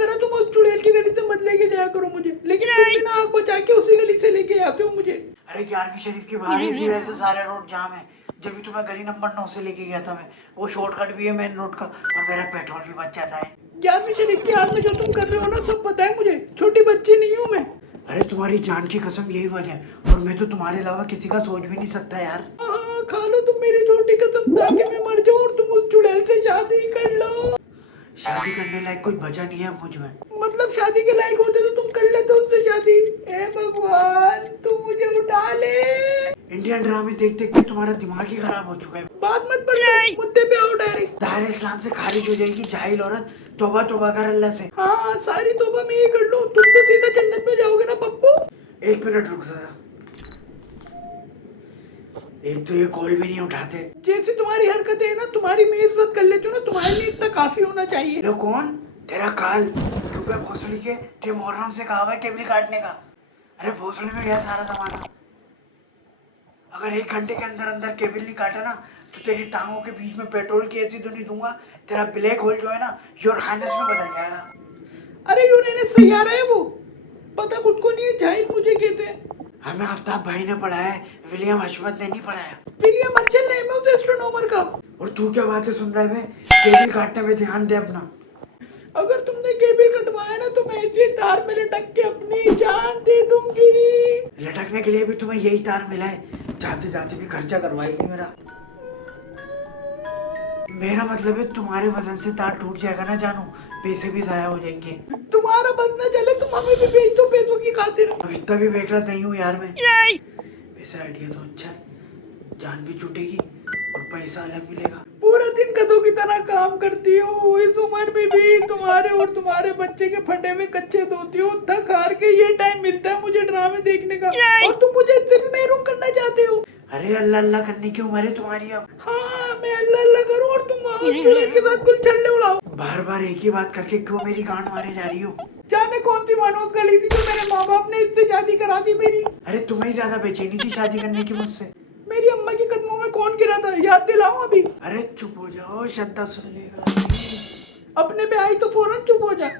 करा तुम उस चुड़ैल की गली से मत लेके जाया करो मुझे, लेकिन तुम बिना आग बचा के उसी गली से लेके आते हो मुझे। अरे 11वीं शरीफ की बाहर इसी वजह से सारे रोड जाम है। जब भी तुम्हें गली नंबर 9 से लेके गया था मैं, वो शॉर्टकट भी है मेन रोड का और मेरा पेट्रोल भी बच जाता है। 11वीं शरीफ की आग में जो तुम कर रहे हो ना सब पता है मुझे, छोटी बच्ची नहीं हूँ मैं। अरे तुम्हारी जान की कसम यही वजह है, और मैं तो तुम्हारे अलावा किसी का सोच भी नहीं सकता यार। हाँ, खा लो तुम मेरी छोटी कसम, ताकि मैं मर जाऊँ और तुम उस चुड़ैल से शादी कर लो। शादी करने लायक कुछ बचा नहीं है मुझ में। मतलब शादी के लायक होते तो तुम कर लेते उससे शादी। हे भगवान तू मुझे उठा ले। इंडियन ड्रामे देख देख के तुम्हारा दिमाग ही खराब हो चुका है। बात मत पढ़ो, मुद्दे पे आओ डायरेक्ट। दायरे इस्लाम से खारिज हो जाएगी जाहिल औरत, तौबा तौबा कर अल्लाह से। हाँ सारी तौबा मैं ही कर लूँ, तुम तो सीधा जन्नत में जाओगे ना पप्पू। 1 मिनट रुक जरा, एक तो ये कॉल भी नहीं उठाते। जैसी तुम्हारी हरकतें है ना, तुम्हारी मैं इज्जत कर लेती हूँ ना, तुम्हारे लिए इतना काफी होना चाहिए। लो कौन? तेरा काल रुपए भोसड़ी के मोहर्रम से कहा हुआ है केबल काटने का। अरे भोसड़ी में गया सारा सामान। अगर 1 घंटे के अंदर अंदर केबल नहीं काटा ना तो तेरी टांगों के बीच में पेट्रोल की ऐसी तो नहीं दूंगा, तेरा ब्लैक होल जो है ना योर हाइनेस में बदल जाएगा। अरे यूरेनस सैयारा है वो, पता खुद को नहीं है, जाहिल मुझे कहते हैं। हमें आफ्ताब भाई ने पढ़ाया है, विलियम हशमत ने नहीं पढ़ाया। विलियम हर्शल नेम है उस एस्ट्रोनॉमर का। और तू क्या बातें सुन रहा है बे? केबल काटने में ध्यान दे अपना। अगर तुमने केबल कटवाया ना तो मैं इसी तार में लटक के अपनी जान दे दूंगी। लटकने के लिए भी तुम्हें यही तार मिला है, जाते जाते भी खर्चा करवाएगी मेरा। मेरा मतलब है तुम्हारे वजन से तार टूट जाएगा ना जानू, पैसे भी जाया हो जाएंगे। तुम्हारा बस न चले तुम हमें भी भेज दो पैसों की खातिर। अब इतना भी बेच रहा नहीं हूँ यार मैं। वैसे आइडिया तो अच्छा है, जान भी छूटेगी और पैसा अलग मिलेगा। पूरा दिन गधों की तरह काम करती हो, इस उम्र में भी तुम्हारे और तुम्हारे बच्चे के फटे में कच्चे धोती हो, थक हार के ये टाइम मिलता है मुझे ड्रामे देखने का, और तुम मुझे इससे भी महरूम करना चाहते हो। अरे अल्लाह अल्लाह करने की उम्र है तुम्हारी अब। हाँ मैं अल्लाह अल्लाह करूँ और तुम चुड़ैल के साथ गुलछड़े उड़ाओ। बार बार एक ही बात करके क्यों मेरी गांड मारे जा रही हो? जाने कौन सी मानोस गली थी जो मेरे माँ बाप ने इससे शादी करा दी मेरी। अरे तुम्हें ज्यादा बेचैनी थी शादी करने की मुझसे। मेरी अम्मा के कदमों में कौन गिरा था, याद दिलाऊं अभी? अरे चुप हो जाओ, श्रद्धा सुन लेगा। अपने पे आई तो फौरन चुप हो जा।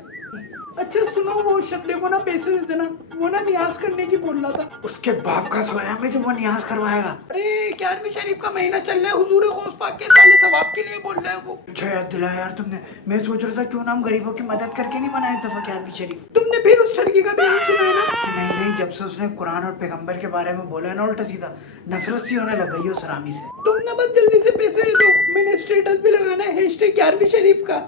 अच्छा सुनो, वो शब्दे को ना पैसे दे देना, वो ना नियाज करने की बोल रहा था। उसके बाप का सोया में जो वो नियाज करवाएगा। अरे 11वीं शरीफ का महीना चल रहा है, हुजूर गौस पाक के साले सवाब के लिए बोल रहा है वो। अच्छा याद दिलाया यार तुमने। मैं सोच रहा था क्यों ना हम गरीबों की मदद करके नहीं बनाए इस दफा 11वीं शरीफ। तुमने फिर उस लड़की का बयान सुना है ना? नहीं नहीं, जब से उसने कुरान और पैगंबर के बारे में बोला है ना उल्टा सीधा, नफरत सी होने लग गई है उस हरामी से। तुम ना बस जल्दी से पैसे दे दो, मैंने स्टेटस भी लगाना है #11वीं शरीफ का।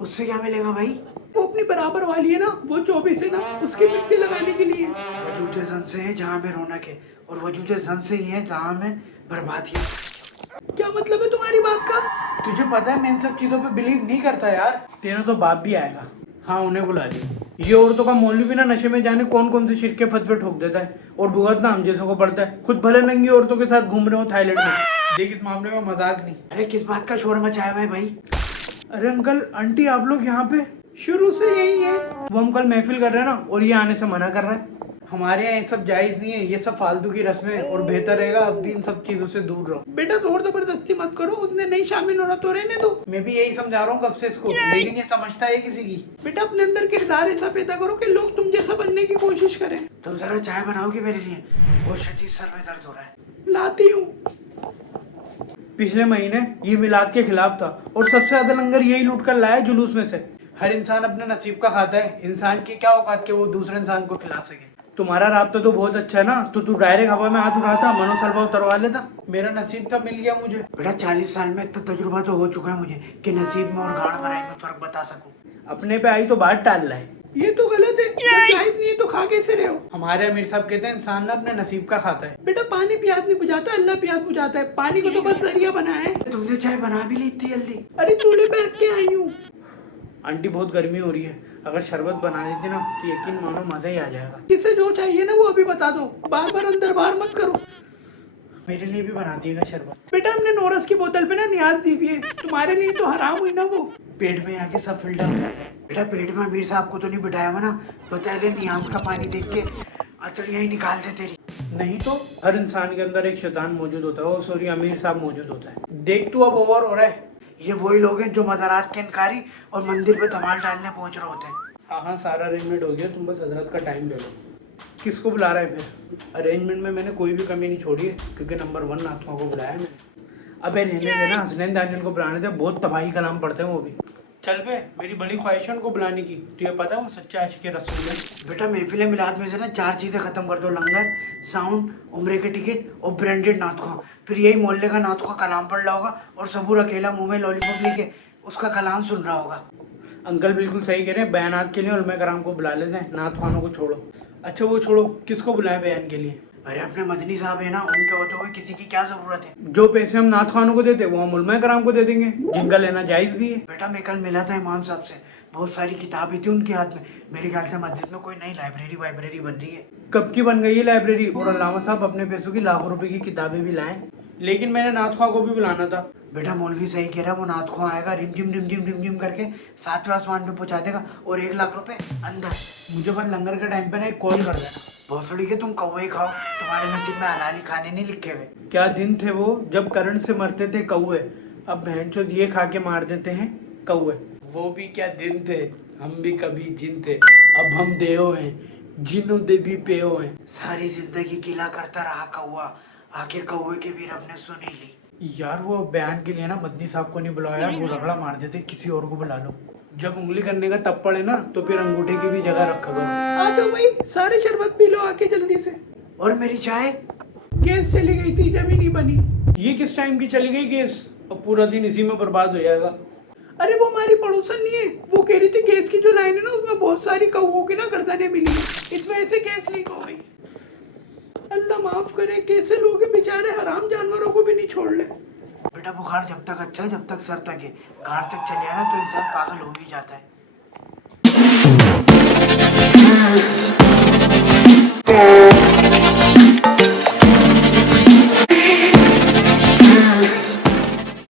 उससे क्या मिलेगा भाई? वो अपनी बराबर वाली है ना, वो 24 है ना, उसके पिक्चर लगाने के लिए। वजूदे जन से है जहाँ में रौनक है, और वजूदे जन से ही है जहाँ में बर्बादी है। क्या मतलब है तुम्हारी बात का? तुझे पता है मैं इन सब चीजों पे बिलीव नहीं करता यार। तेरा तो बाप भी आएगा। हाँ उन्हें बुला लिया। ये औरतों का मौलवी भी ना नशे में जाने कौन कौन से शिरके फतवे ठोक देता है, और भुगतना हम जैसों को पड़ता है। खुद भले नंगी औरतों के साथ घूम रहे हो थाईलैंड में। देख इस मामले में मजाक नहीं। अरे किस बात का शोर मचाया हुआ है भाई? अरे अंकल आंटी आप लोग यहाँ पे शुरू से यही है। वो हम कल महफिल कर रहे हैं ना, और ये आने से मना कर रहा है। हमारे यहाँ ये सब जायज नहीं है, ये सब फालतू की रस्में, और बेहतर रहेगा अब भी इन सब चीजों से दूर रहो। बेटा जोर जबरदस्ती मत करो, उसने नहीं शामिल होना तो रहने दो। मैं भी यही समझा रहा हूँ कब से इसको, लेकिन ये समझता है किसी की। बेटा अपने अंदर किरदार ऐसा पैदा करो कि लोग तुम जैसा बनने की कोशिश करें। तुम जरा चाय बनाओगे मेरे लिए? बहुत शदीद सर में दर्द हो रहा है। लाती हूँ। पिछले महीने ये मिलाद के खिलाफ था, और सबसे ज्यादा लंगर यही लूट कर लाया जुलूस में से। हर इंसान अपने नसीब का खाता है, इंसान की क्या औकात के वो दूसरे इंसान को खिला सके। तुम्हारा राब्ता तो बहुत अच्छा है ना, तो तू डायरेक्ट हवा में हाथ उठाता, मनोसलवा उतरवा लेता। मेरा नसीब तब मिल गया मुझे। बेटा 40 साल में इतना तजुर्बा तो हो चुका है मुझे कि नसीब में और गाढ़ बनाई में फर्क बता सकूं। अपने पे आई तो बात टाल रहा है। ये तो गलत है, जब नहीं तो खा कैसे रहे हो? हमारे अमीर साहब कहते हैं इंसान ना अपने नसीब का खाता है। बेटा पानी प्यास नहीं बुझाता, अल्लाह प्यास बुझाता है। पानी को तो बस जरिया बनाया है। तुमने चाय बना भी ली इतनी जल्दी? अरे चूल्हे पे रख के आई हूँ। आंटी बहुत गर्मी हो रही है, अगर शरबत बना देती ना तो यकीन मानो मजा ही आ जाएगा। किसे जो चाहिए ना वो अभी बता दो, बार बार अंदर बाहर मत करो। मेरे लिए भी बना दिएगा शरबत। बेटा हमने नोरस की बोतल पे ना नियाज दी हुई है, तुम्हारे लिए तो हराम हुई ना वो। पेट में आके सब फिल्टर हो जाए। बेटा पेट में अमीर साहब को तो नहीं बिठाया हुआ ना, बता दे नियाज का पानी देख के अचड़ियाँ ही निकाल दे तेरी। नहीं तो हर इंसान के अंदर एक शैतान मौजूद होता है, और सॉरी अमीर साहब मौजूद होता है। देख तू अब ओवर हो रहा है। ये वही लोग हैं जो मज़ारात के इनकारी और मंदिर पे धमाल डालने पहुंच रहे होते हैं। हाँ हाँ, सारा अरेंजमेंट हो गया, तुम बस हजरत का टाइम ले लो। किसको बुला रहा है फिर? अरेंजमेंट में मैंने कोई भी कमी नहीं छोड़ी है, क्योंकि नंबर 1 नाथुआ को बुलाया है मैंने। अबे रहने देना, हसनैन दानियल को बुलाने थे, बहुत तबाही का नाम पड़ते हैं वो भी। चल बे, मेरी बड़ी ख्वाहिश है उनको बुलाने की, तुझे पता है वो सच्चा आशिक रसूल है। बेटा महफिल मिलाद में से ना 4 चीजें खत्म कर दो, लंगर, साउंड, उम्रे के टिकट और ब्रांडेड नाथुआ। फिर यही मोहल्ले का नाथुआ कलाम पढ़ रहा होगा और सबूर अकेला मुंह में लॉलीपॉप लेके उसका कलाम सुन रहा होगा। अंकल बिल्कुल सही कह रहे हैं, बयानात के लिए उलमा कराम को बुला लेते हैं, नात खानों को छोड़ो। अच्छा वो छोड़ो, किसको बुलाएं बयान के लिए? अरे अपने मदनी साहब है ना, उनके होते हुए किसी की क्या जरूरत है? जो पैसे हम नात खानों को देते वो हम उलमा कराम को दे देंगे, जिनका लेना जायज़ भी है। बेटा मैं कल मिला था इमाम साहब से, बहुत सारी किताबें थी उनके हाथ में। मेरे ख्याल से मस्जिद में कोई नई लाइब्रेरी वाइब्रेरी बन रही है। कब की बन गई है लाइब्रेरी, और अल्लामा साहब अपने पैसों की लाखों रुपए की किताबें भी लाएं। लेकिन मैंने नात खां को भी बुलाना था। बेटा मौलवी सही कह रहा है, वो नात ख्वां आएगा, रिम झिम करके 7वें आसमान पे पहुंचा देगा और 1 लाख रुपए अंदर। मुझे बस लंगर के टाइम पे ना एक कॉल कर देना। भोसड़ी के तुम कौवे खाओ, तुम्हारे नसीब में हलाली खाने नहीं लिखे हुए। क्या दिन थे वो जब करंट से मरते थे कौवे, अब बहनचोद ये खा के मार देते हैं कौवे। वो भी क्या दिन थे, हम भी कभी जिन थे, अब हम देव हैं, जिन्हों दे भी पेयो हैं। सारी जिंदगी किला करता रहा कौवा, आखिर कौवे की भी रब ने सुन ही ली। यार वो बयान के लिए ना मदनी साहब को नहीं बुलाया, वो रगड़ा मार देते, किसी और को बुला लो। जब उंगली करने का तब पड़े ना तो फिर अंगूठे की भी जगह रखा करो। आ जाओ भाई, सारे शरबत पी लो आके जल्दी से। और मेरी चाय? गैस चली गई थी, जब ही नहीं बनी। ये किस टाइम की चली गई गैस, अब पूरा दिन इसी में बर्बाद हो जाएगा। अरे वो हमारी पड़ोसन नहीं है, वो कह रही थी गैस की जो लाइन है ना उसमें बहुत सारी कौवों की ना गर्दनें मिली, इस वजह से गैस लीक हो गई। अल्लाह माफ करे, कैसे लोग हैं बेचारे, हराम जानवरों को भी नहीं छोड़ ले। बेटा बुखार जब तक अच्छा है जब तक सर तक है, कार तक चले आना तो इंसान पागल हो ही जाता है।